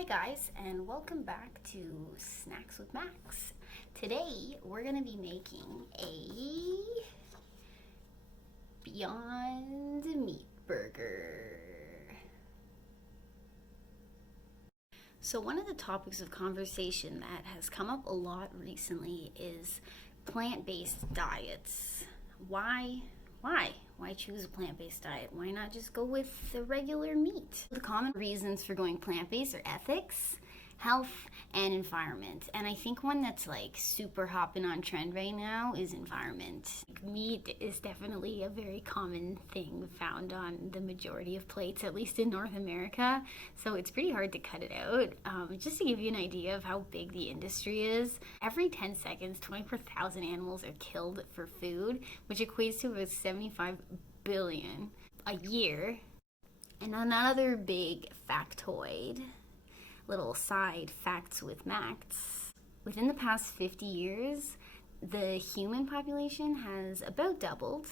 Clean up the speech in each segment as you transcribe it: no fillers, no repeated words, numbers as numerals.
Hi guys, and welcome back to Snacks with Max. Today we're going to be making a Beyond Meat burger. So one of the topics of conversation that has come up a lot recently is plant-based diets. Why choose a plant-based diet? Why not just go with the regular meat? The common reasons for going plant-based are ethics, health, and environment. And I think one that's like super hopping on trend right now is environment. Meat is definitely a very common thing found on the majority of plates, at least in North America. So it's pretty hard to cut it out. Just to give you an idea of how big the industry is, every 10 seconds, 24,000 animals are killed for food, which equates to about 75 billion a year. And another big factoid, little side facts with Max. Within the past 50 years, the human population has about doubled,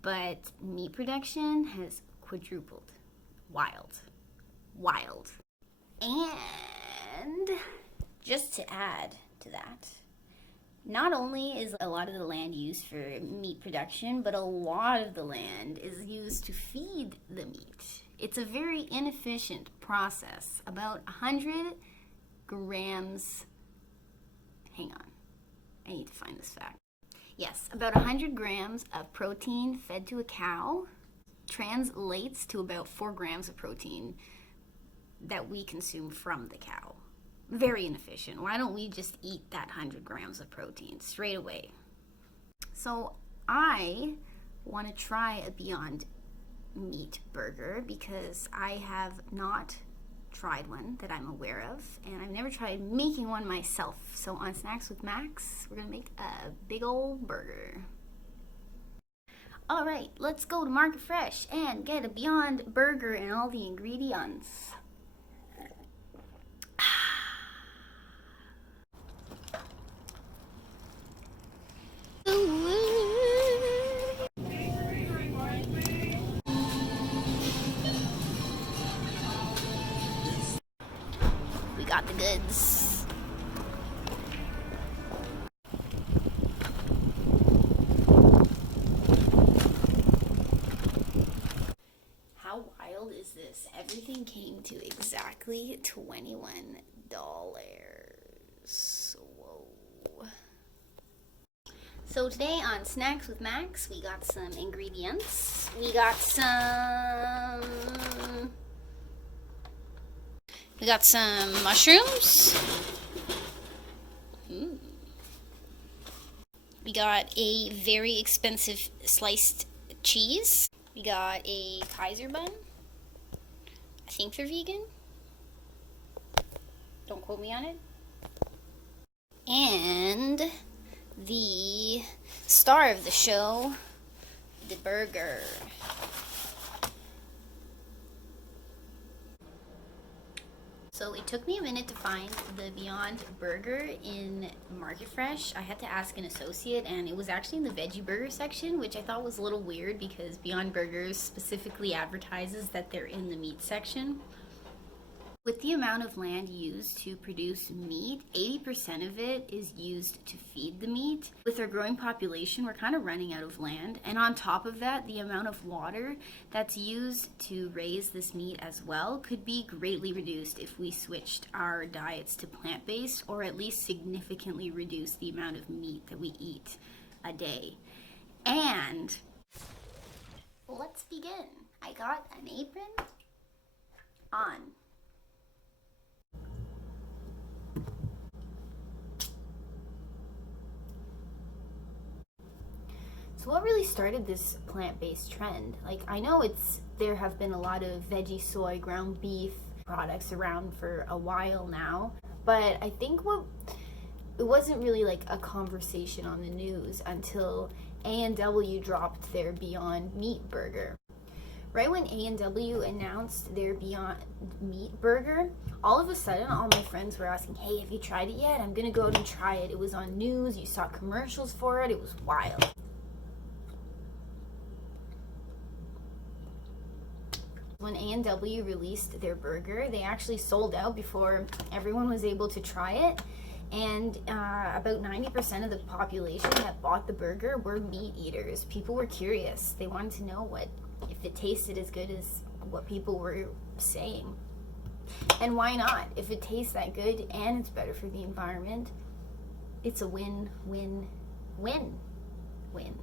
but meat production has quadrupled. Wild. And just to add to that, not only is a lot of the land used for meat production, but a lot of the land is used to feed the meat. It's a very inefficient process. About 100 grams, hang on, I need to find this fact. Yes, about 100 grams of protein fed to a cow translates to about 4 grams of protein that we consume from the cow. Very inefficient. Why don't we just eat that 100 grams of protein straight away? So I want to try a Beyond Meat burger because I have not tried one that I'm aware of, and I've never tried making one myself. So on Snacks with Max, we're gonna make a big old burger. All right, let's go to Market Fresh and get a Beyond burger and all the ingredients. We got the goods. How wild is this? Everything came to exactly $21. Whoa. So today on Snacks with Max, we got some ingredients. We got some mushrooms. We got a very expensive sliced cheese. We got a Kaiser bun. I think they're vegan. Don't quote me on it. And the star of the show, the burger. So it took me a minute to find the Beyond Burger in Market Fresh. I had to ask an associate, and it was actually in the veggie burger section, which I thought was a little weird because Beyond Burgers specifically advertises that they're in the meat section. With the amount of land used to produce meat, 80% of it is used to feed the meat. With our growing population, we're kind of running out of land. And on top of that, the amount of water that's used to raise this meat as well could be greatly reduced if we switched our diets to plant-based, or at least significantly reduce the amount of meat that we eat a day. And let's begin. I got an apron on. So what really started this plant-based trend? Like, I know there have been a lot of veggie, soy, ground beef products around for a while now, but I think it wasn't really like a conversation on the news until A&W dropped their Beyond Meat burger. Right when A&W announced their Beyond Meat burger, all of a sudden all my friends were asking, hey, have you tried it yet? I'm gonna go out and try it. It was on news, you saw commercials for it, it was wild. When A&W released their burger, they actually sold out before everyone was able to try it. And about 90% of the population that bought the burger were meat eaters. People were curious. They wanted to know if it tasted as good as what people were saying. And why not? If it tastes that good and it's better for the environment, it's a win, win, win, win.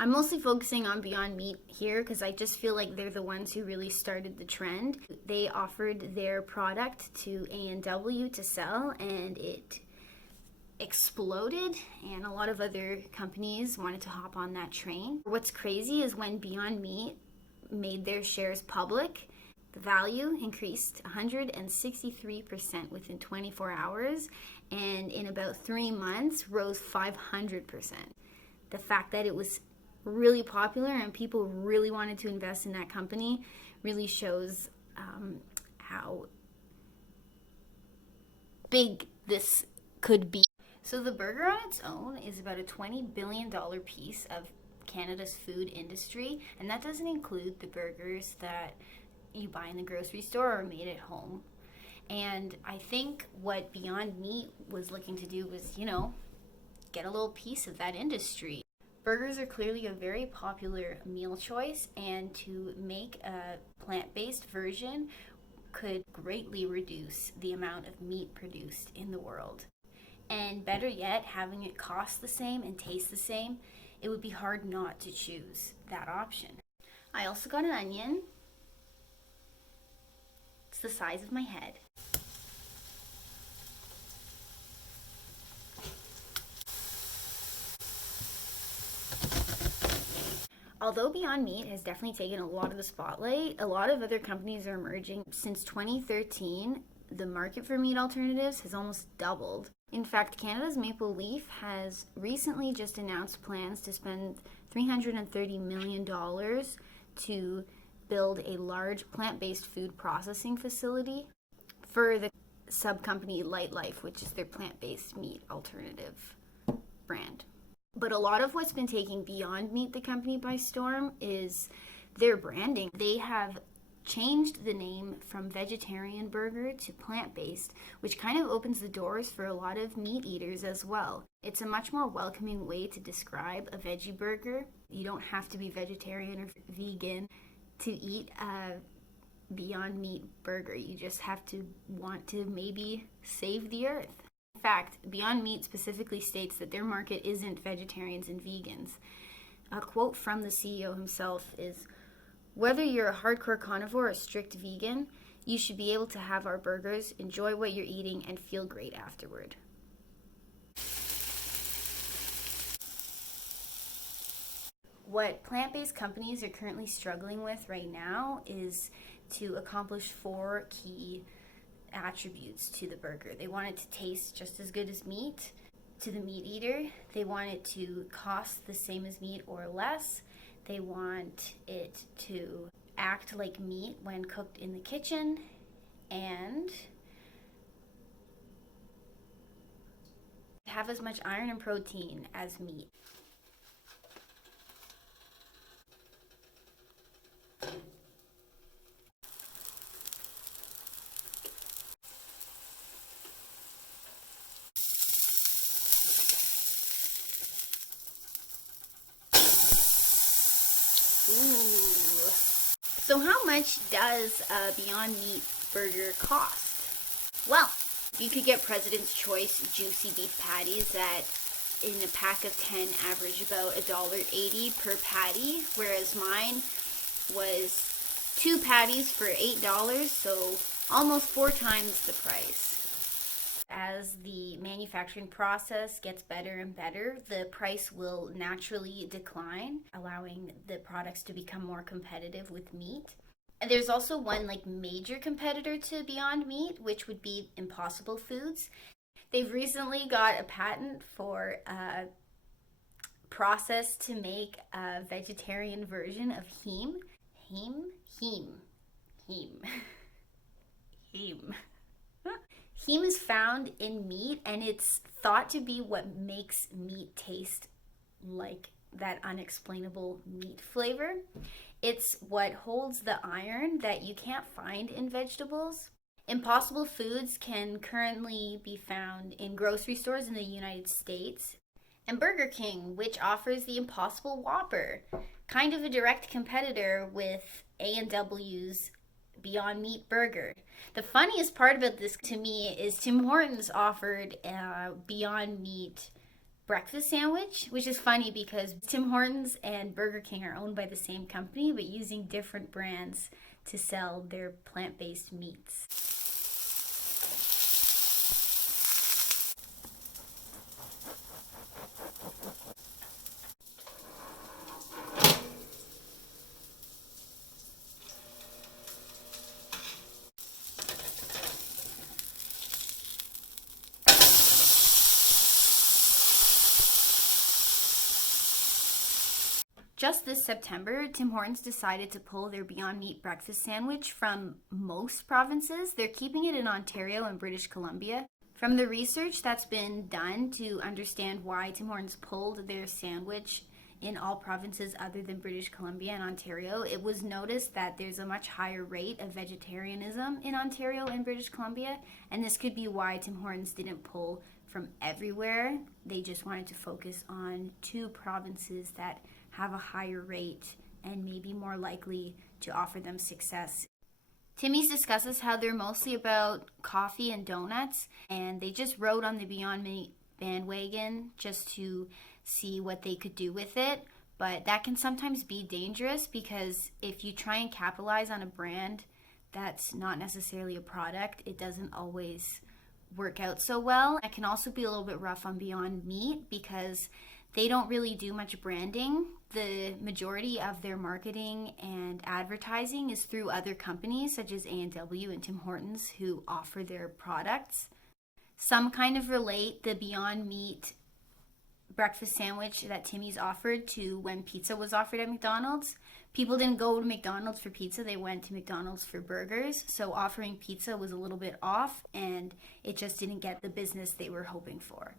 I'm mostly focusing on Beyond Meat here because I just feel like they're the ones who really started the trend. They offered their product to A&W to sell, and it exploded, and a lot of other companies wanted to hop on that train. What's crazy is when Beyond Meat made their shares public, the value increased 163% within 24 hours, and in about 3 months rose 500%. The fact that it was really popular and people really wanted to invest in that company really shows how big this could be. So the burger on its own is about a $20 billion piece of Canada's food industry, and that doesn't include the burgers that you buy in the grocery store or made at home. And I think what Beyond Meat was looking to do was, get a little piece of that industry. Burgers are clearly a very popular meal choice, and to make a plant-based version could greatly reduce the amount of meat produced in the world. And better yet, having it cost the same and taste the same, it would be hard not to choose that option. I also got an onion. It's the size of my head. Although Beyond Meat has definitely taken a lot of the spotlight, a lot of other companies are emerging. Since 2013, the market for meat alternatives has almost doubled. In fact, Canada's Maple Leaf has recently just announced plans to spend $330 million to build a large plant-based food processing facility for the sub-company Light Life, which is their plant-based meat alternative brand. But a lot of what's been taking Beyond Meat, the company, by storm is their branding. They have changed the name from vegetarian burger to plant-based, which kind of opens the doors for a lot of meat eaters as well. It's a much more welcoming way to describe a veggie burger. You don't have to be vegetarian or vegan to eat a Beyond Meat burger. You just have to want to maybe save the earth. In fact, Beyond Meat specifically states that their market isn't vegetarians and vegans. A quote from the CEO himself is, "Whether you're a hardcore carnivore or strict vegan, you should be able to have our burgers, enjoy what you're eating, and feel great afterward." What plant-based companies are currently struggling with right now is to accomplish 4 key attributes to the burger. They want it to taste just as good as meat to the meat eater. They want it to cost the same as meat or less. They want it to act like meat when cooked in the kitchen, and have as much iron and protein as meat. Ooh. So how much does a Beyond Meat burger cost? Well, you could get President's Choice juicy beef patties that in a pack of 10 average about $1.80 per patty, whereas mine was 2 patties for $8, so almost 4 times the price. As the manufacturing process gets better and better, the price will naturally decline, allowing the products to become more competitive with meat. And there's also one major competitor to Beyond Meat, which would be Impossible Foods. They've recently got a patent for a process to make a vegetarian version of heme. Heme. Heme is found in meat, and it's thought to be what makes meat taste like that unexplainable meat flavor. It's what holds the iron that you can't find in vegetables. Impossible Foods can currently be found in grocery stores in the United States. And Burger King, which offers the Impossible Whopper, kind of a direct competitor with A&W's Beyond Meat Burger. The funniest part about this to me is Tim Hortons offered a Beyond Meat breakfast sandwich, which is funny because Tim Hortons and Burger King are owned by the same company but using different brands to sell their plant-based meats. Just this September, Tim Hortons decided to pull their Beyond Meat breakfast sandwich from most provinces. They're keeping it in Ontario and British Columbia. From the research that's been done to understand why Tim Hortons pulled their sandwich in all provinces other than British Columbia and Ontario, it was noticed that there's a much higher rate of vegetarianism in Ontario and British Columbia, and this could be why Tim Hortons didn't pull from everywhere. They just wanted to focus on 2 provinces that have a higher rate and may be more likely to offer them success. Timmy's discusses how they're mostly about coffee and donuts, and they just rode on the Beyond Meat bandwagon just to see what they could do with it. But that can sometimes be dangerous because if you try and capitalize on a brand that's not necessarily a product, it doesn't always work out so well. It can also be a little bit rough on Beyond Meat because they don't really do much branding. The majority of their marketing and advertising is through other companies such as A&W and Tim Hortons who offer their products. Some kind of relate the Beyond Meat breakfast sandwich that Timmy's offered to when pizza was offered at McDonald's. People didn't go to McDonald's for pizza, they went to McDonald's for burgers. So offering pizza was a little bit off and it just didn't get the business they were hoping for.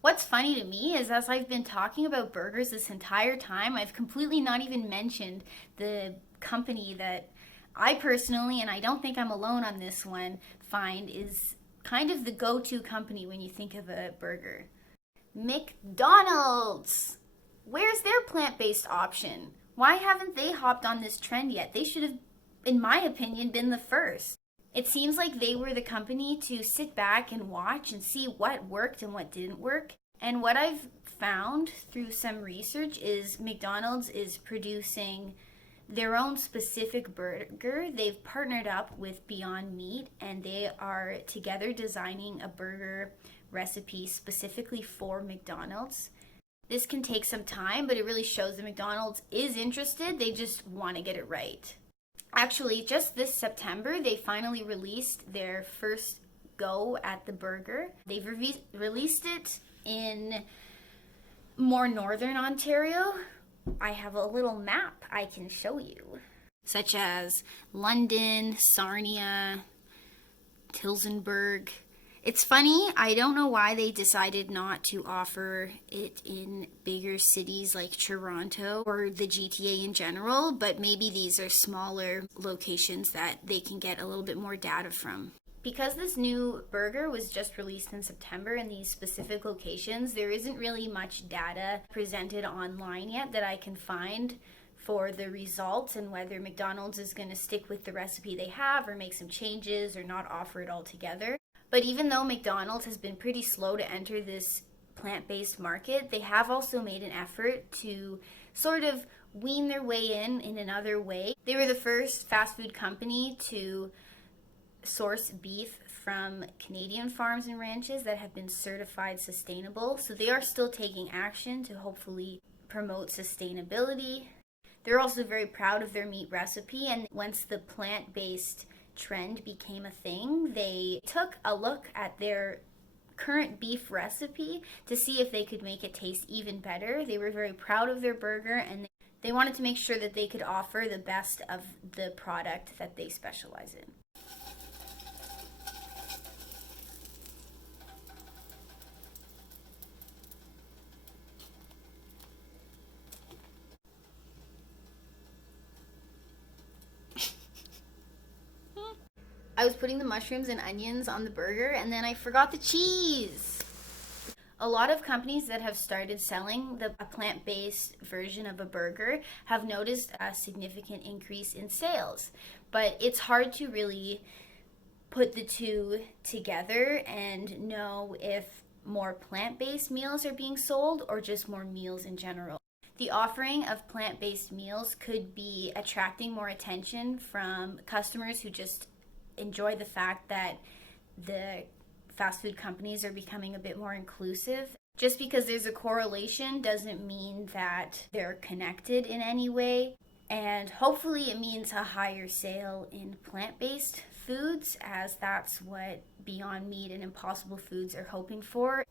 What's funny to me is as I've been talking about burgers this entire time, I've completely not even mentioned the company that I personally, and I don't think I'm alone on this one, find is kind of the go-to company when you think of a burger. McDonald's! Where's their plant-based option? Why haven't they hopped on this trend yet? They should have, in my opinion, been the first. It seems like they were the company to sit back and watch and see what worked and what didn't work. And what I've found through some research is McDonald's is producing their own specific burger. They've partnered up with Beyond Meat and they are together designing a burger recipe specifically for McDonald's. This can take some time, but it really shows that McDonald's is interested. They just want to get it right. Actually, just this September, they finally released their first go at the burger. They've released it in more northern Ontario. I have a little map I can show you, such as London, Sarnia, Tillsonburg. It's funny, I don't know why they decided not to offer it in bigger cities like Toronto or the GTA in general, but maybe these are smaller locations that they can get a little bit more data from. Because this new burger was just released in September in these specific locations, there isn't really much data presented online yet that I can find for the results and whether McDonald's is going to stick with the recipe they have or make some changes or not offer it altogether. But even though McDonald's has been pretty slow to enter this plant-based market, they have also made an effort to sort of wean their way in another way. They were the first fast food company to source beef from Canadian farms and ranches that have been certified sustainable. So they are still taking action to hopefully promote sustainability. They're also very proud of their meat recipe, and once the plant-based trend became a thing, they took a look at their current beef recipe to see if they could make it taste even better. They were very proud of their burger, and they wanted to make sure that they could offer the best of the product that they specialize in. I was putting the mushrooms and onions on the burger, and then I forgot the cheese. A lot of companies that have started selling a plant-based version of a burger have noticed a significant increase in sales. But it's hard to really put the two together and know if more plant-based meals are being sold or just more meals in general. The offering of plant-based meals could be attracting more attention from customers who just enjoy the fact that the fast food companies are becoming a bit more inclusive. Just because there's a correlation doesn't mean that they're connected in any way. And hopefully it means a higher sale in plant-based foods, as that's what Beyond Meat and Impossible Foods are hoping for.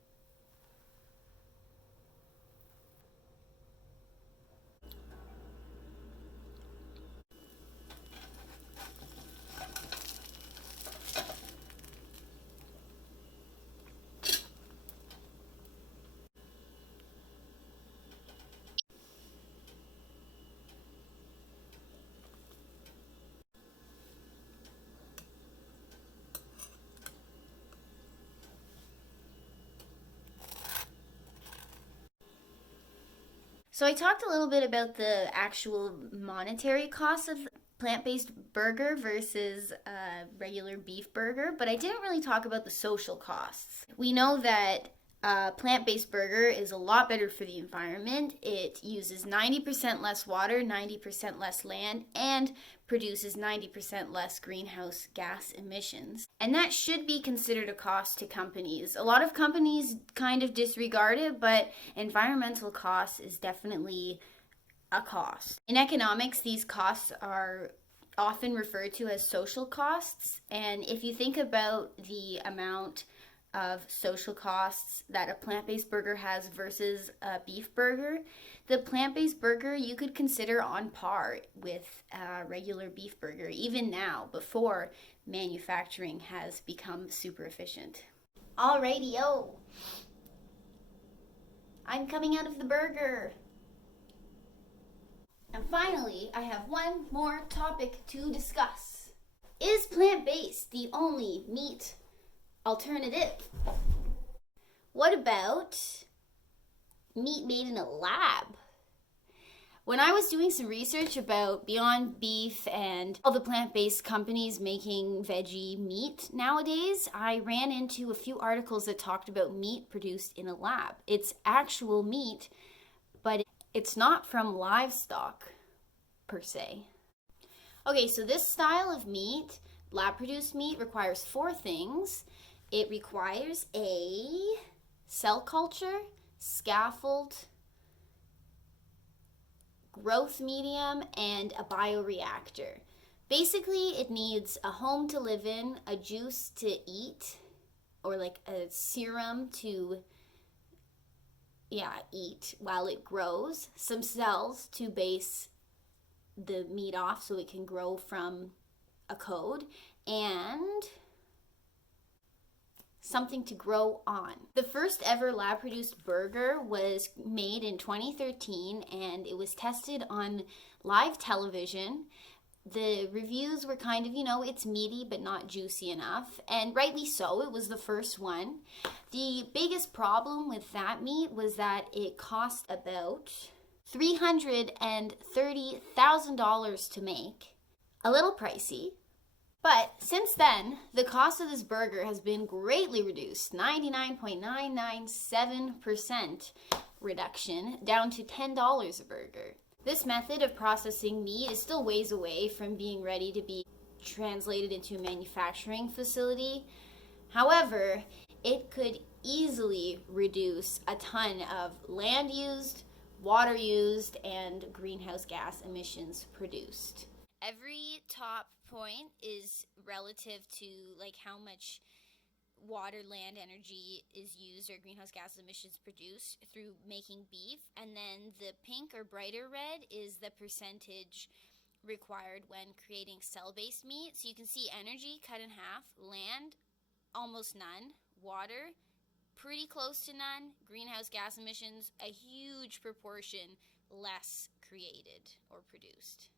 So I talked a little bit about the actual monetary cost of plant-based burger versus a regular beef burger, but I didn't really talk about the social costs. We know that a plant-based burger is a lot better for the environment. It uses 90% less water, 90% less land, and produces 90% less greenhouse gas emissions. And that should be considered a cost to companies. A lot of companies kind of disregard it, but environmental cost is definitely a cost. In economics, these costs are often referred to as social costs. And if you think about the amount of social costs that a plant-based burger has versus a beef burger, the plant-based burger you could consider on par with a regular beef burger, even now, before manufacturing has become super efficient. Alrighty-o. I'm coming out of the burger. And finally, I have one more topic to discuss. Is plant-based the only meat alternative? What about meat made in a lab? When I was doing some research about Beyond Beef and all the plant-based companies making veggie meat nowadays, I ran into a few articles that talked about meat produced in a lab. It's actual meat, but it's not from livestock per se. Okay, so this style of meat, lab-produced meat, requires 4 things. It requires a cell culture, scaffold, growth medium, and a bioreactor. Basically, it needs a home to live in, a juice to eat, or like a serum to eat while it grows, some cells to base the meat off so it can grow from a code, and something to grow on. The first ever lab-produced burger was made in 2013, and it was tested on live television. The reviews were kind of, it's meaty but not juicy enough, and rightly so. It was the first one. The biggest problem with that meat was that it cost about $330,000 to make. A little pricey. But since then, the cost of this burger has been greatly reduced, 99.997% reduction, down to $10 a burger. This method of processing meat is still ways away from being ready to be translated into a manufacturing facility. However, it could easily reduce a ton of land used, water used, and greenhouse gas emissions produced. Every top point is relative to like how much water, land, energy is used, or greenhouse gas emissions produced through making beef. And then the pink or brighter red is the percentage required when creating cell-based meat. So you can see energy cut in half, land almost none, water pretty close to none, greenhouse gas emissions a huge proportion less created or produced.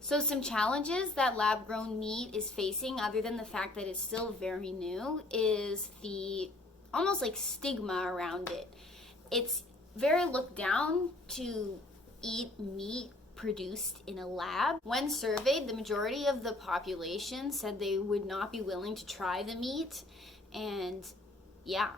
So some challenges that lab-grown meat is facing, other than the fact that it's still very new, is the almost like stigma around it. It's very looked down to eat meat produced in a lab. When surveyed, the majority of the population said they would not be willing to try the meat, and yeah,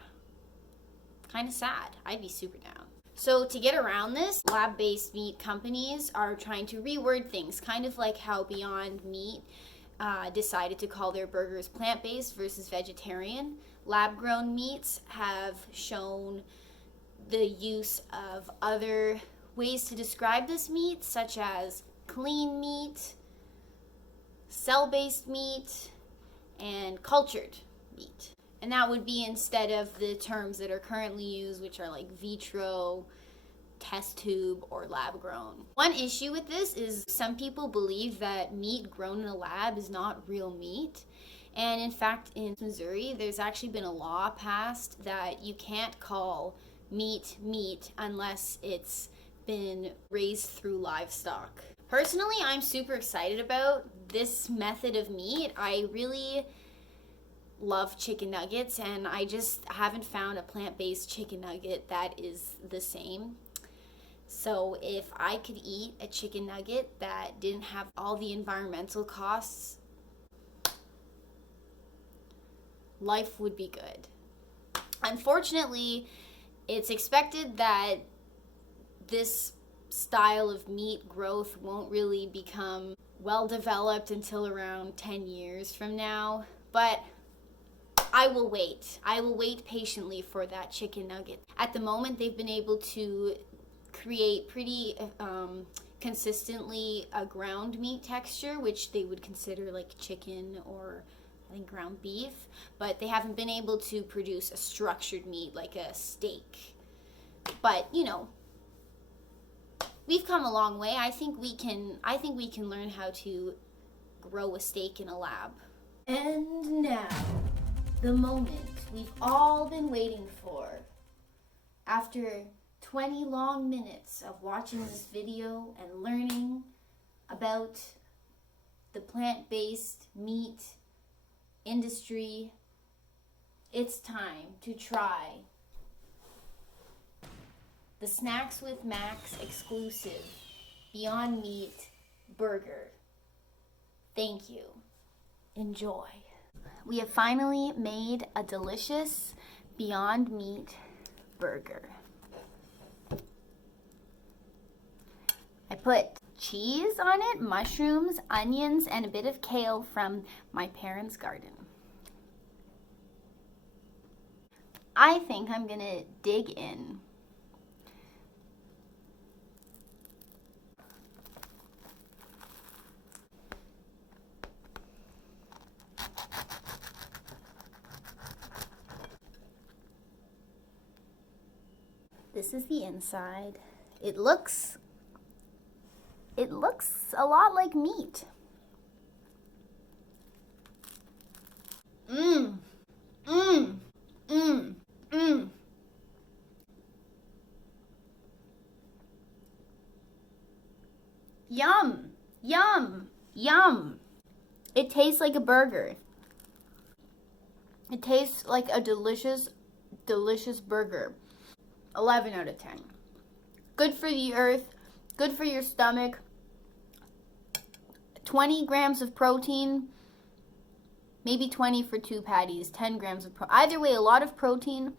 kind of sad. I'd be super down. So to get around this, lab-based meat companies are trying to reword things, kind of like how Beyond Meat decided to call their burgers plant-based versus vegetarian. Lab-grown meats have shown the use of other ways to describe this meat, such as clean meat, cell-based meat, and cultured meat. And that would be instead of the terms that are currently used, which are like vitro, test tube, or lab grown. One issue with this is some people believe that meat grown in a lab is not real meat. And in fact, in Missouri, there's actually been a law passed that you can't call meat meat unless it's been raised through livestock. Personally, I'm super excited about this method of meat. I really love chicken nuggets, and I just haven't found a plant-based chicken nugget that is the same. So if I could eat a chicken nugget that didn't have all the environmental costs, life would be good. Unfortunately, it's expected that this style of meat growth won't really become well developed until around 10 years from now, but I will wait. I will wait patiently for that chicken nugget. At the moment, they've been able to create pretty consistently a ground meat texture, which they would consider like chicken or I think ground beef, but they haven't been able to produce a structured meat like a steak. But, you know, we've come a long way. I think we can learn how to grow a steak in a lab. And now, the moment we've all been waiting for. After 20 long minutes of watching this video and learning about the plant-based meat industry, it's time to try the Snax with Max exclusive Beyond Meat burger. Thank you. Enjoy. We have finally made a delicious Beyond Meat burger. I put cheese on it, mushrooms, onions, and a bit of kale from my parents' garden. I think I'm gonna dig in. This is the inside. It looks a lot like meat. Mmm. Mmm. Mmm. Mmm. Yum. Yum. Yum. It tastes like a burger. It tastes like a delicious, delicious burger. 11 out of 10. Good for the earth, good for your stomach. 20 grams of protein, maybe 20 for 2 patties, 10 grams of protein. Either way, a lot of protein,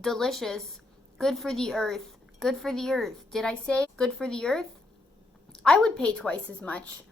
delicious, good for the earth, good for the earth. Did I say good for the earth? I would pay twice as much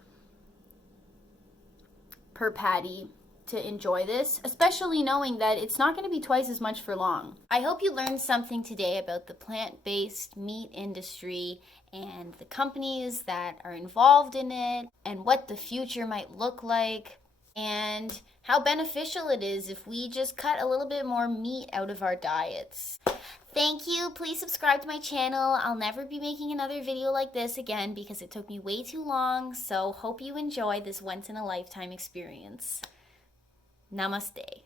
per patty to enjoy this, especially knowing that it's not going to be twice as much for long. I hope you learned something today about the plant-based meat industry and the companies that are involved in it and what the future might look like. and how beneficial it is if we just cut a little bit more meat out of our diets. Thank you. Please subscribe to my channel. I'll never be making another video like this again because it took me way too long. So hope you enjoy this once in a lifetime experience. Namaste.